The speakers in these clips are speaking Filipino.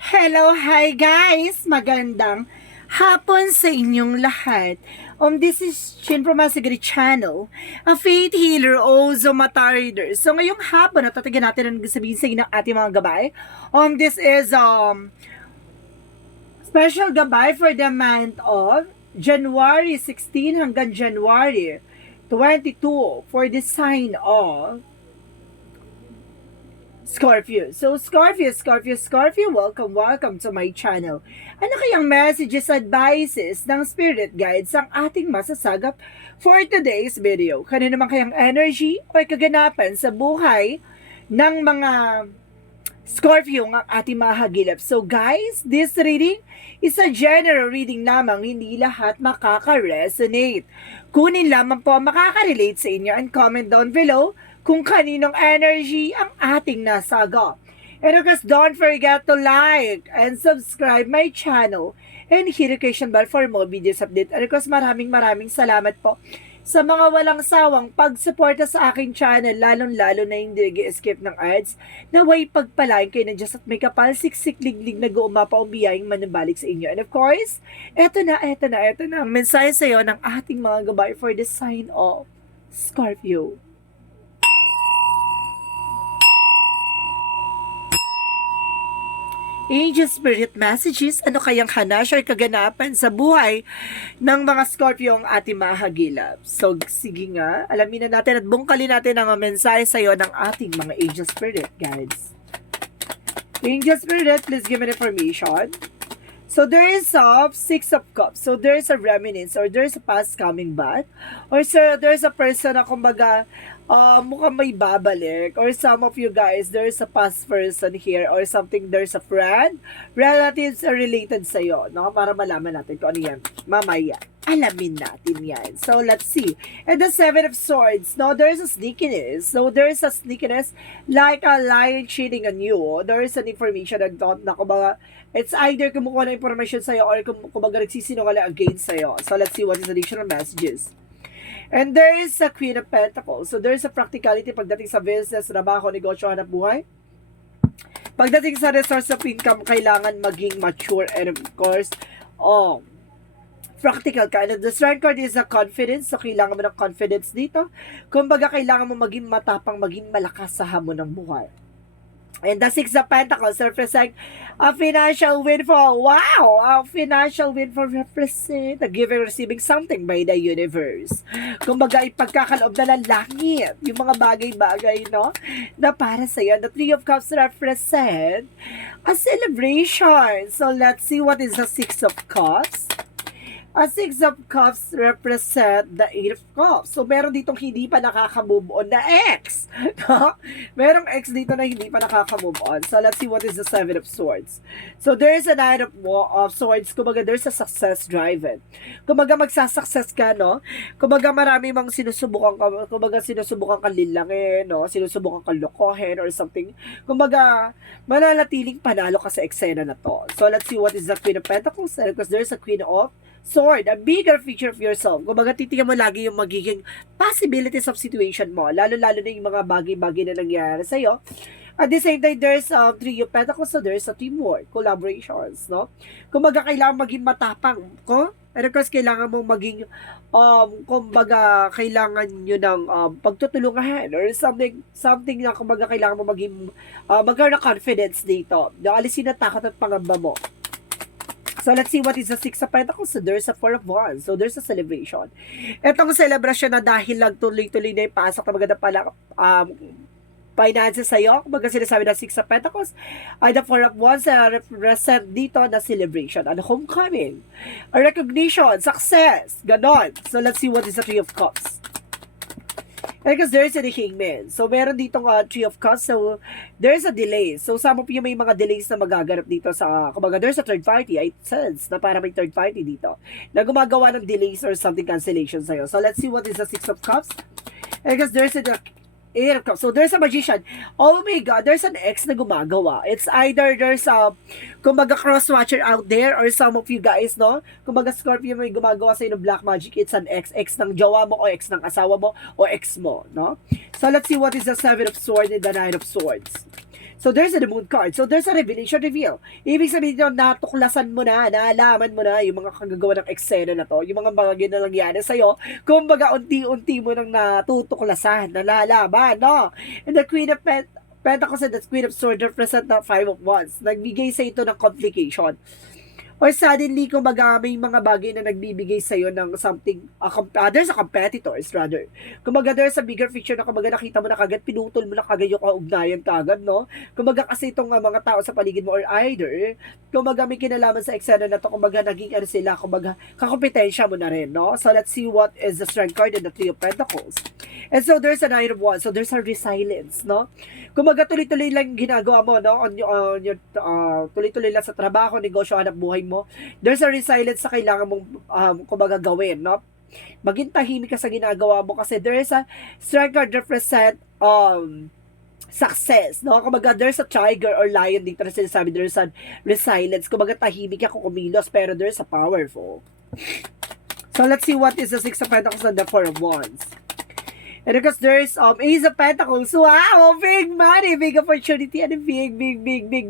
Hello, hi guys! Magandang hapon sa inyong lahat. This is Chin from Masigari Channel, a faith healer, also mata reader. So ngayong hapon, natatagan natin ang sabihin sa inyo ng ating mga gabay. This is special gabay for the month of January 16 hanggang January 22 for the sign of Scorpio. So, Scorpio, welcome to my channel. Ano kayang messages, advices ng spirit guides ang ating masasagap for today's video? Kano naman kayang energy o kaganapan sa buhay ng mga Scorpio ang ating mahagilap. So guys, this reading is a general reading lamang, hindi lahat makaka-resonate. Kunin lamang po ang makaka-relate sa inyo and comment down below kung kaninong energy ang ating nasaga. And of course, don't forget to like and subscribe my channel and hit the notification bell for more videos update. And of course, maraming salamat po sa mga walang sawang pagsuporta sa aking channel, lalong-lalo na hindi nag-skip ng ads, naway pagpalain kayo ng Diyos at may kapal, siksik-liglig nag-uumapa o biyayang manubalik sa inyo. And of course, eto na, ang mensahe sa iyo ng ating mga gabay for the sign of Scorpio. Angel Spirit Messages, ano kayang hanash or kaganapan sa buhay ng mga Scorpio ang ating mahagilap? So, sige nga, alamin na natin at bungkalin natin ang mensahe sa iyo ng ating mga Angel Spirit guides. Angel Spirit, please give me information. So, there is a Six of Cups. So, there is a reminiscence or there is a past coming back. Or so, there is a person na kumbaga, mukhang may babalik. Or some of you guys, there is a past person here or something, there's a friend, relatives are related sa'yo, no? Para malaman natin kung ano yan. Mamaya, alamin natin yan. So, let's see. And the Seven of Swords, no? There is a sneakiness. So, there is a sneakiness like a lion cheating on you. There is an information na kumbaga, it's either kumukuha na information sa'yo or kumbaga nagsisinungaling against sa'yo. So, let's see what is the additional messages. And there is a Queen of Pentacles. So, there is a practicality pagdating sa business, trabaho, negosyo, hanap buhay. Pagdating sa resource of income, kailangan maging mature and of course, practical ka. And the Strength card is a confidence. So, kailangan mo ng confidence dito. Kumbaga, kailangan mo maging matapang, maging malakas sa hamon ng buhay. And the Six of Pentacles represent a financial windfall. Wow! A financial windfall represent a giving, receiving something by the universe. Kumbaga, ipagkakaloob na ng langit. Yung mga bagay-bagay, no? Na para sa'yo. The Three of Cups represent a celebration. So, let's see what is the Six of Cups. A Six of Cups represent the Eight of Cups. So, meron ditong hindi pa nakaka-move on na ex. No? Merong ex dito na hindi pa nakaka-move on. So, let's see what is the Seven of Swords. So, there's a Nine of Swords. Kumbaga, there's a success driven. Kumbaga, magsasuccess ka, no? Kumbaga, marami mang sinusubukan ka. Kumbaga, sinusubukan ka lilangin, no? Sinusubukan ka lokohin or something. Kumbaga, mananatiling panalo ka sa eksena na to. So, let's see what is the Queen of Pentacles. Because there's a Queen of Sword, a bigger picture of yourself. Kumbaga, titingnan mo lagi yung magiging possibilities of situation mo. Lalo-lalo na yung mga bagay-bagay na nangyayari sa'yo. At the same time, there's Three of Pentacles, so there's a teamwork, collaborations, no? Kumbaga, kailangan maging matapang, ko? And of course, kailangan mo maging, kumbaga, kailangan nyo ng pagtutulungan or something na, kumbaga, kailangan mo maging, magkaroon ng confidence dito. Alisin na takot at pangamba mo. So, let's see what is the Six of Pentacles. So, there's a Four of Wands. So, there's a celebration. Itong celebration na dahil lang tuloy-tuloy na yung pasok na maganda pala finances sa'yo. Kumbaga sinasabi na Six of Pentacles ay the Four of Wands na represent dito na celebration. Ano, homecoming. A recognition, success. Ganon. So, let's see what is the Three of Cups. Because there's a Hangman. So, meron ditong Three of Cups. So, there's a delay. So, some of you may mga delays na magaganap dito sa, kumbaga, there's a third party. I sense na para may third party dito na gumagawa ng delays or something cancellation sa'yo. So, let's see what is the Six of Cups. Because there's a Eight of Cups. So, there's a magician. Oh my God, there's an ex na gumagawa. It's either there's a, kumbaga, cross-watcher out there or some of you guys, no? Kumbaga, Scorpio may gumagawa sa'yo ng black magic. It's an ex. Ex ng jowa mo o ex ng asawa mo o ex mo, no? So, let's see what is the Seven of Swords and the Nine of Swords. So, there's the moon card. So, there's a revelation reveal. Ibig sabihin nito, natuklasan mo na, naalaman mo na yung mga kagagawa ng eksena na to, yung mga bagay na nangyari sa'yo, kumbaga, unti-unti mo nang natutuklasan, nalalaman, no? And the Queen of Pentacles and the Queen of Swords represent the Five of Wands. Nagbigay sa ito ng complication. Or suddenly, kumbaga, may mga bagay na nagbibigay sa'yo ng something, there's a competitors, rather. Kumbaga, there's a bigger picture na kumbaga nakita mo na kagad, pinutol mo na kagad yung kaugnayan kagad, no? Kumbaga, kasi itong mga tao sa paligid mo, or either, kumbaga, may kinalaman sa eksena na to, kumbaga, naging ano sila, kumbaga, kakompetensya mo na rin, no? So, let's see what is the Strength card and the Three of Pentacles. And so, there's a Nine of Wands. So, there's a resilience, no? Kumbaga, tuloy-tuloy lang ginagawa mo, no? Tuloy-tuloy lang sa trabaho, negosyo, hanap buhay mo. There's a resilience sa kailangan mong kumbaga gawin, no? Maging tahimik ka sa ginagawa mo kasi there is a Strength card represent success, no? Kumbaga there's a tiger or lion dito na sinasabi, there's a resilience. Kumbaga tahimik ako kumilos pero there's a powerful. So let's see what is the Six of Pentacles and the Four of Wands. And because there's Ace of Pentacles, wow, big money, big opportunity, and big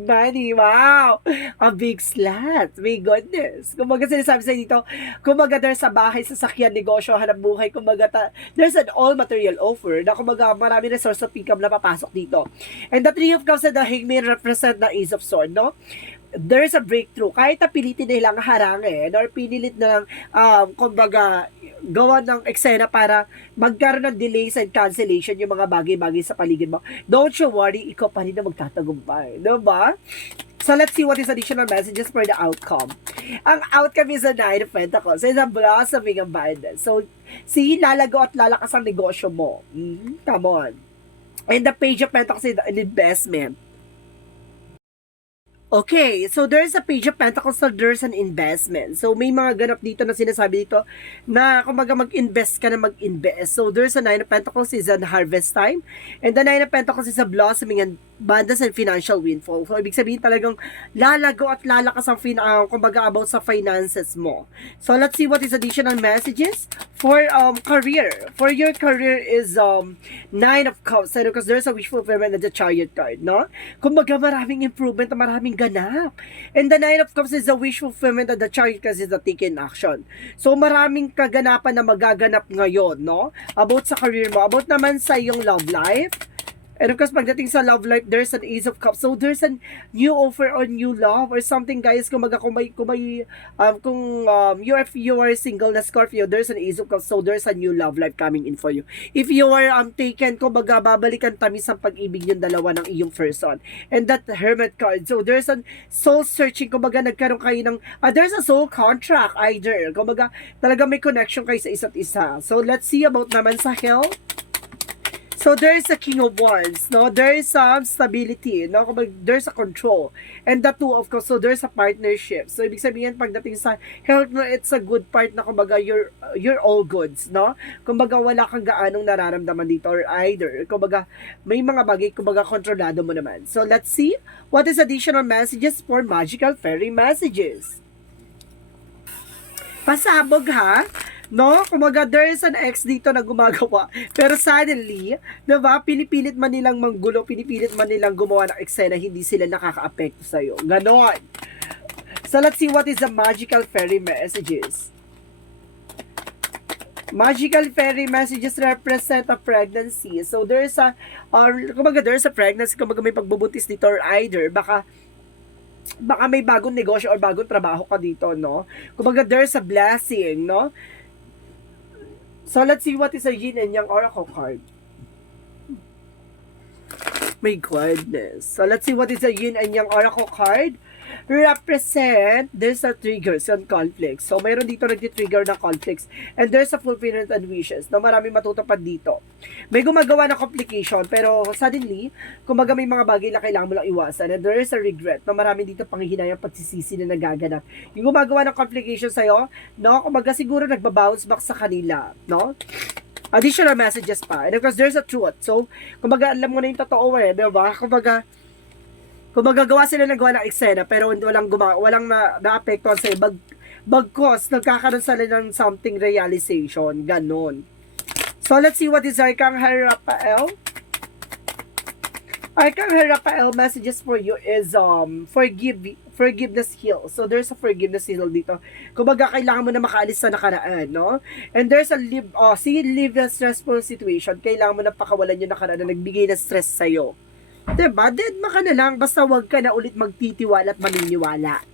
money, wow, a big slat, my goodness. Kumbaga sinasabi sa dito, kumbaga there's a bahay, sasakyan, negosyo, hanap buhay, kumbaga there's an all material offer, na kumbaga marami resource of income na papasok dito. And the Three of Cups and the Hangman represent the Ace of Swords, no? There's a breakthrough. Kahit na pilitin nilang harangin or pinilit na lang, kumbaga, gawa ng eksena para magkaroon ng delays and cancellation yung mga bagay-bagay sa paligid mo. Don't you worry, ikaw pa rin na magtatagumpay. Diba? So, let's see what is additional messages for the outcome. Ang outcome is a Nine of Pentacles. It's a blossoming abundance. So, lalago at lalakas ang negosyo mo. Come on. And the Page of Pentacles is an investment. Okay, so there's a Page of Pentacles, so there's an investment. So may mga ganap dito na sinasabi dito na kumbaga mag-invest ka na mag-invest. So there's a Nine of Pentacles is an harvest time. And the Nine of Pentacles is a blossoming and abundance and financial windfall. So ibig sabihin talagang lalago at lalakas ang kumbaga about sa finances mo. So let's see what is additional messages for career. For your career is Nine of Cups. So, because there's a wish fulfillment and the Chariot card, no? Kumbaga maraming improvement, maraming ganap. And the Nine of Cups is the wish fulfillment and the Chariot card is the taken action. So maraming kaganapan na magaganap ngayon, no? About sa career mo, about naman sa iyong love life. And of course, pagdating sa love life, there's an Ace of Cups. So, there's a new offer or new love or something, guys. Kung you are single na Scorpio, there's an Ace of Cups. So, there's a new love life coming in for you. If you are taken, kumbaga, babalikan tamis ang pag-ibig yung dalawa ng iyong person. And that Hermit card. So, there's a soul searching. Kumbaga, nagkaroon kayo ng, there's a soul contract either. Kumbaga, talaga may connection kayo sa isa't isa. So, let's see about naman sa health. So, there's a King of Wands, no? There's some stability, no? There's a control. And the Two of Cups, so there's a partnership. So, ibig sabihin, pagdating sa health mo, it's a good part na, kumbaga, you're all goods, no? Kumbaga, wala kang gaanong nararamdaman dito or either. Kumbaga, may mga bagay, kumbaga, kontrolado mo naman. So, let's see what is additional messages for magical fairy messages. Pasabog, ha? No? Kumaga, there is an ex dito na gumagawa. Pero suddenly, diba, pinipilit man nilang manggulo, pinipilit man nilang gumawa ng eksena, hindi sila nakaka-apekto sa'yo. Ganon. So, let's see what is the magical fairy messages. Magical fairy messages represent a pregnancy. So, there's a, kumaga, there's a pregnancy, kumaga may pagbubuntis dito or either, baka may bagong negosyo or bagong trabaho ka dito, no? Kumbaga, there's a blessing, no? So, let's see what is a Yin and Yang Oracle card. My goodness. So, let's see what is a Yin and Yang Oracle card. Represent, there's a triggers and conflicts. So, mayroon dito nagtitrigger na conflicts. And there's a fulfillment and wishes. Na maraming matutupad dito. May gumagawa na complication, pero suddenly, kumaga may mga bagay na kailangan mo lang iwasan. And there is a regret na marami dito panghihinayang pagsisisi na nagaganap. Yung gumagawa ng complication sa'yo, no, kumaga siguro nagbabounce back sa kanila, no? Additional messages pa. And of course, there's a truth. So, kumbaga, alam mo na yung totoo diba? Kumbaga, gawa sila ng eksena, pero walang na-apektuhan sa'yo. Bagkos, nagkakaroon sila ng something realization. Ganon. So, let's see what is Arcang Raphael. Archangel Raphael messages for you is forgiveness heal. So there's a forgiveness heal dito. Kumbaga kailangan mo na makaalis sa nakaraan, no? And there's a live a stressful situation. Kailangan mo na pakawalan yung nakaraan na nagbigay ng stress sa'yo. Diba? Deadma ka na lang, basta wag ka na ulit magtitiwala at maniniwala.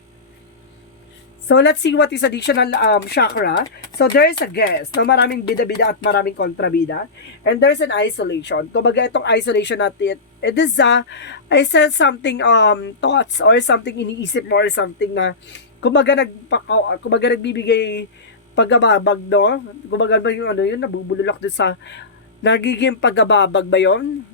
So, let's see what is additional chakra. So, there is a guest na maraming bida-bida at maraming kontrabida. And there's an isolation. Kumbaga, itong isolation natin, it is I said something, thoughts or something iniisip mo or something na, kumbaga, nagbibigay pagababag, no? Kumbaga, yung ano yun, nabubulolak doon sa, nagiging pagababag ba yun?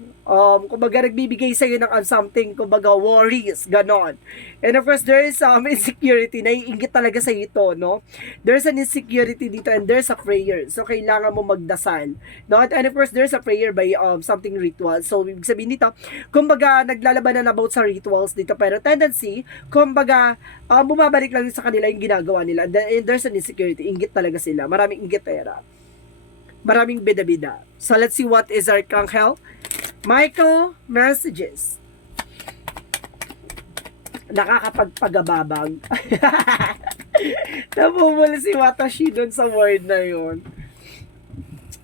Kumbaga nagbibigay sa'yo ng something, kumbaga worries, ganon. And of course, there is insecurity, naiingit talaga sa ito, no? There's an insecurity dito and there's a prayer. So, kailangan mo magdasal, no? And of course, there's a prayer by something ritual. So, ibig sabihin dito, kumbaga, naglalabanan about sa rituals dito, pero tendency, kumbaga, bumabalik lang sa kanila yung ginagawa nila. And there's an insecurity, ingit talaga sila. Maraming inggitera. Maraming bida-bida. So, let's see what is Archangel Michael messages. Nakakapagpagababag. Namumula si Watashi dun sa word na yun.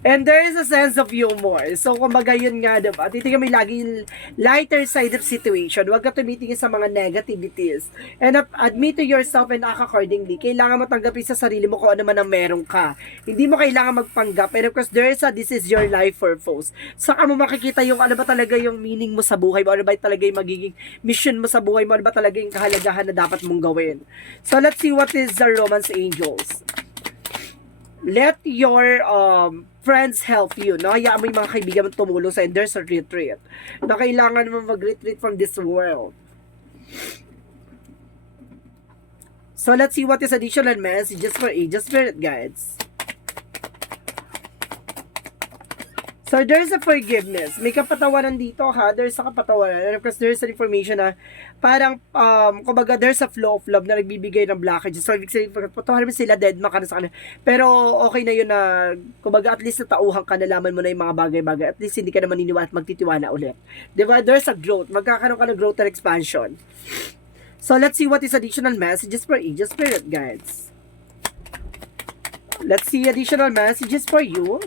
And there is a sense of humor. So, kumbaga yun nga, diba? Titignan mo lagi yung lighter side of situation. Huwag ka tumitingin sa mga negativities. And admit to yourself and act accordingly. Kailangan mo tanggapin sa sarili mo kung ano man ang meron ka. Hindi mo kailangan magpanggap. And of course, there is this is your life purpose. Saka mo makikita yung ano ba talaga yung meaning mo sa buhay mo. Ano ba talaga yung magiging mission mo sa buhay mo. Ano ba talaga yung kahalagahan na dapat mong gawin. So, let's see what is the Romance Angels. Let your friends help you, no? Hayaan mo yung mga kaibigan mo tumulong sa and there's a retreat na kailangan mo mag-retreat from this world. So, let's see what is additional messages for Angel Spirit Guides. So, there's a forgiveness. May kapatawaran dito, ha? There's a kapatawaran. And of course, there's an information na parang, kumbaga, there's a flow of love na nagbibigay ng blockages. So, ibig sabihin, patawaran mo sila, dead ka na sa kanila. Pero, okay na yun na, kumbaga, at least natauhan ka, nalaman mo na yung mga bagay-bagay. At least, hindi ka na maniniwala at magtitiwala ulit. Diba? There's a growth. Magkakaroon ka ng growth and expansion. So, let's see what is additional messages for Angel Spirit Guides. Let's see additional messages for you.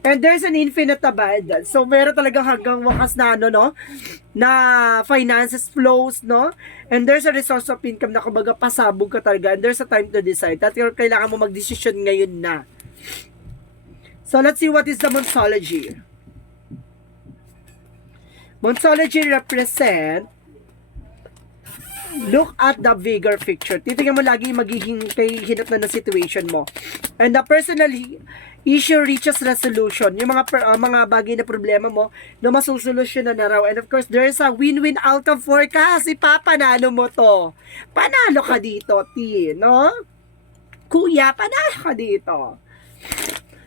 And there's an infinite abundance. So, meron talagang hanggang wakas na ano, no? Na finances flows, no? And there's a resource of income na kumbaga pasabog ka talaga. And there's a time to decide. At kailangan mo mag-decision ngayon na. So, let's see what is the Monsology. Monsology represent look at the bigger picture. Titingnan mo lagi magiging hinat na situation mo. And the personally issue reaches resolution. Yung mga bagay na problema mo na masusolusyon na raw. And of course, there's a win-win out of forecast. Ipapanalo mo to. Panalo ka dito, T, no? Kuya, panalo ka dito.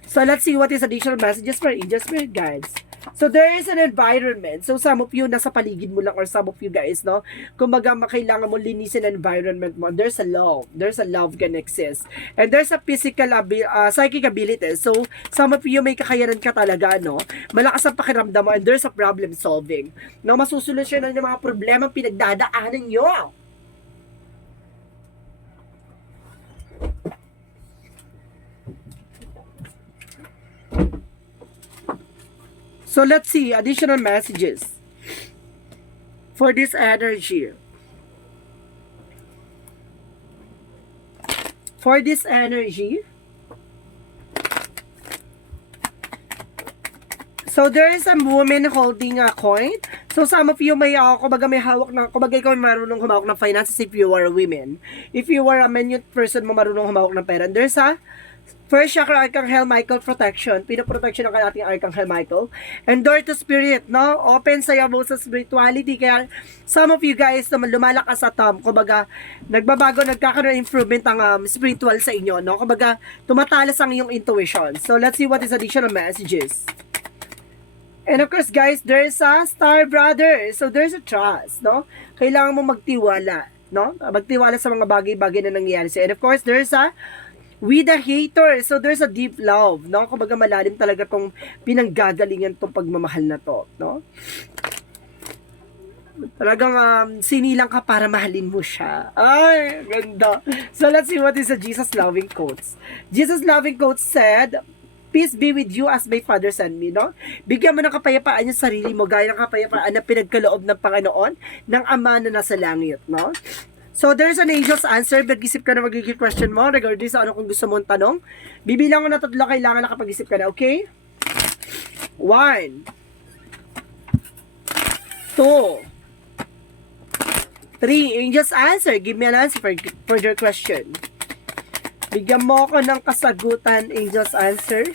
So, let's see what is additional messages for Angel Spirit Guides. So, there is an environment. So, some of you, nasa paligid mo lang or some of you guys, no? Kumbaga, kailangan mo linisin ang environment mo. There's a love. There's a love can exist. And there's a physical, psychic ability. So, some of you, may kakayanan ka talaga, no? Malakas ang pakiramdam mo and there's a problem solving. Na masusolusyonan ng mga problema pinagdadaanan nyo. So, let's see additional messages for this energy. For this energy, so there is a woman holding a coin. So, some of you may, kumbaga may hawak na, kumbaga ikaw may marunong humawak ng finances if you are a woman. If you are a minute person mo marunong humawak ng pera. And there's a first chakra, Archangel Michael protection. Pinoprotection ng ating Archangel Michael. And door to spirit, no? Open sa'yo mo sa spirituality. Kaya, some of you guys naman lumalakas at kumbaga, nagbabago, nagkakaroon improvement ang spiritual sa inyo, no? Kumbaga, tumatalas ang iyong intuition. So, let's see what is additional messages. And of course, guys, there's a star brother. So, there's a trust, no? Kailangan mo magtiwala, no? Magtiwala sa mga bagay-bagay na nangyayari sa'yo. And of course, there's a with a hater. So, there's a deep love, no? Kumbaga, malalim talaga tong pinanggagalingan tong pagmamahal na to, no? Talagang sinilang ka para mahalin mo siya. Ay, ganda. So let's see what is the Jesus loving quotes. Jesus loving quotes said, "Peace be with you as my Father sent me," no? Bigyan mo ng kapayapaan yung sarili mo, gaya ng kapayapaan na pinagkaloob ng Panginoon, ng Ama na nasa langit, no? So, there's an angel's answer. Mag-isip ka na magiging question mo regarding sa ano kung gusto mong tanong. Bibilang ko na 3, kailangan nakapag-isip ka na, okay? 1, 2, 3. Angel's answer. Give me an answer for your question. Bigyan mo ako ng kasagutan, Angel's answer.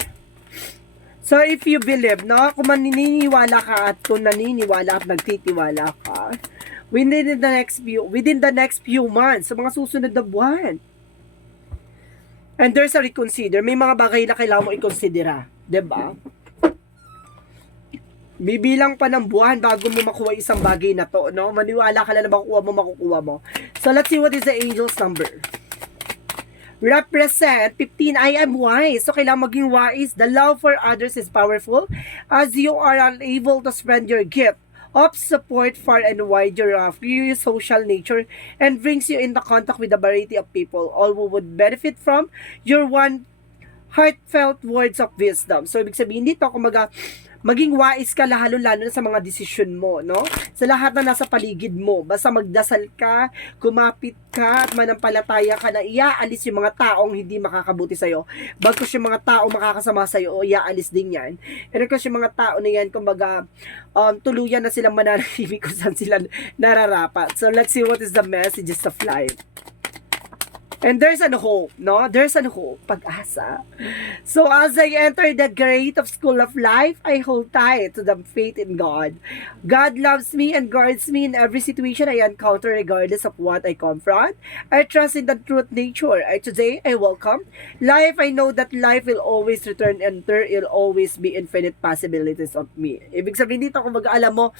So, if you believe, no? Kung maniniwala ka at kung naniniwala at nagtitiwala ka, within the next few months, sa mga susunod na buwan. And there's a reconsider. May mga bagay na kailangan mo i-considera. Diba? Bibilang pa ng buwan bago mo makuha isang bagay na to, no? Maniwala ka lang na makukuha mo. So, let's see what is the angel's number. Represent 15, I am wise. So, kailangan maging wise. The love for others is powerful as you are unable to spend your gift of support far and wide your free social nature and brings you into contact with a variety of people, all who would benefit from your one heartfelt words of wisdom. So, ibig sabihin dito, kumaga, maging wise ka lalo na sa mga desisyon mo, no? Sa lahat na nasa paligid mo. Basta magdasal ka, kumapit ka, at manampalataya ka na iaalis yung mga taong hindi makakabuti sa'yo. Bagkus yung mga taong makakasama sa'yo, iaalis din yan. And of course, yung mga tao na yan, kumbaga, tuluyan na silang mananahimik kung saan sila nararapat. So, let's see what is the messages of life. And there's an hope, no? There's an hope, pag-asa. So as I enter the gate of school of life, I hold tight to the faith in God. God loves me and guards me in every situation I encounter regardless of what I confront. I trust in the truth nature. Today, I welcome life. I know that life will always return and there will always be infinite possibilities of me. Ibig sabihin dito, kung alam mo,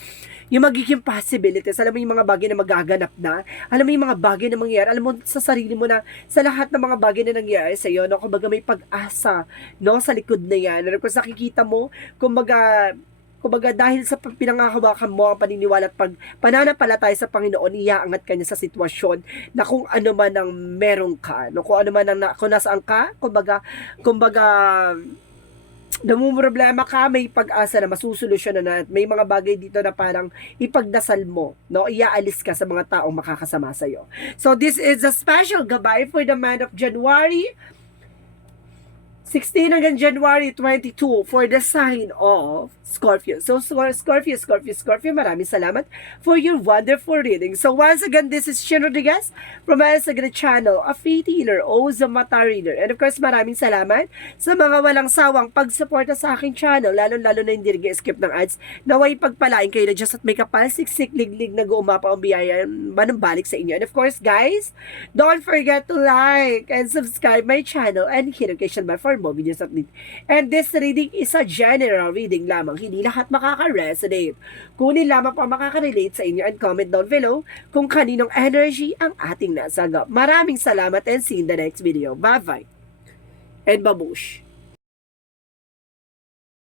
yung magiging possibilities, alam mo yung mga bagay na magaganap na, alam mo yung mga bagay na mangyayari, alam mo sa sarili mo na sa lahat ng mga bagay na nangyayari sa iyo, no, kumbaga may pag-asa, no, sa likod na yan. Kung nakikita mo, kumbaga dahil sa pinangahawakan mo ang paniniwala at pananampalataya sa Panginoon, iaangat ka niya sa sitwasyon na kung ano man ang meron ka, no, kung ano man ang kung nasaan ka, kumbaga namumroblema ka, may pag-asa na masusolusyon na at may mga bagay dito na parang ipagdasal mo, no? Iaalis ka sa mga taong makakasama sa iyo. So this is a special gabay for the month of January 16 hanggang January 22 for the sign of Scorpio. So, Scorpio, maraming salamat for your wonderful reading. So, once again, this is Shin Rodriguez from Elsagrad Channel, a faith healer o Mata reader. And of course, maraming salamat sa mga walang sawang pagsuporta sa aking channel, lalo-lalo na hindi nag-skip ng ads. Naway pagpalain kayo na just at may kapalsiksik, liglig, nag-uumapa ang biyaya manumbalik sa inyo. And of course, guys, don't forget to like and subscribe my channel and hit notification bell for more videos update. And this reading is a general reading lamang. Hindi lahat makaka-resonate. Kunin lamang pa makaka-relate sa inyo and comment down below kung kaninong energy ang ating nasagap. Maraming salamat and see you in the next video. Bye-bye. And babush.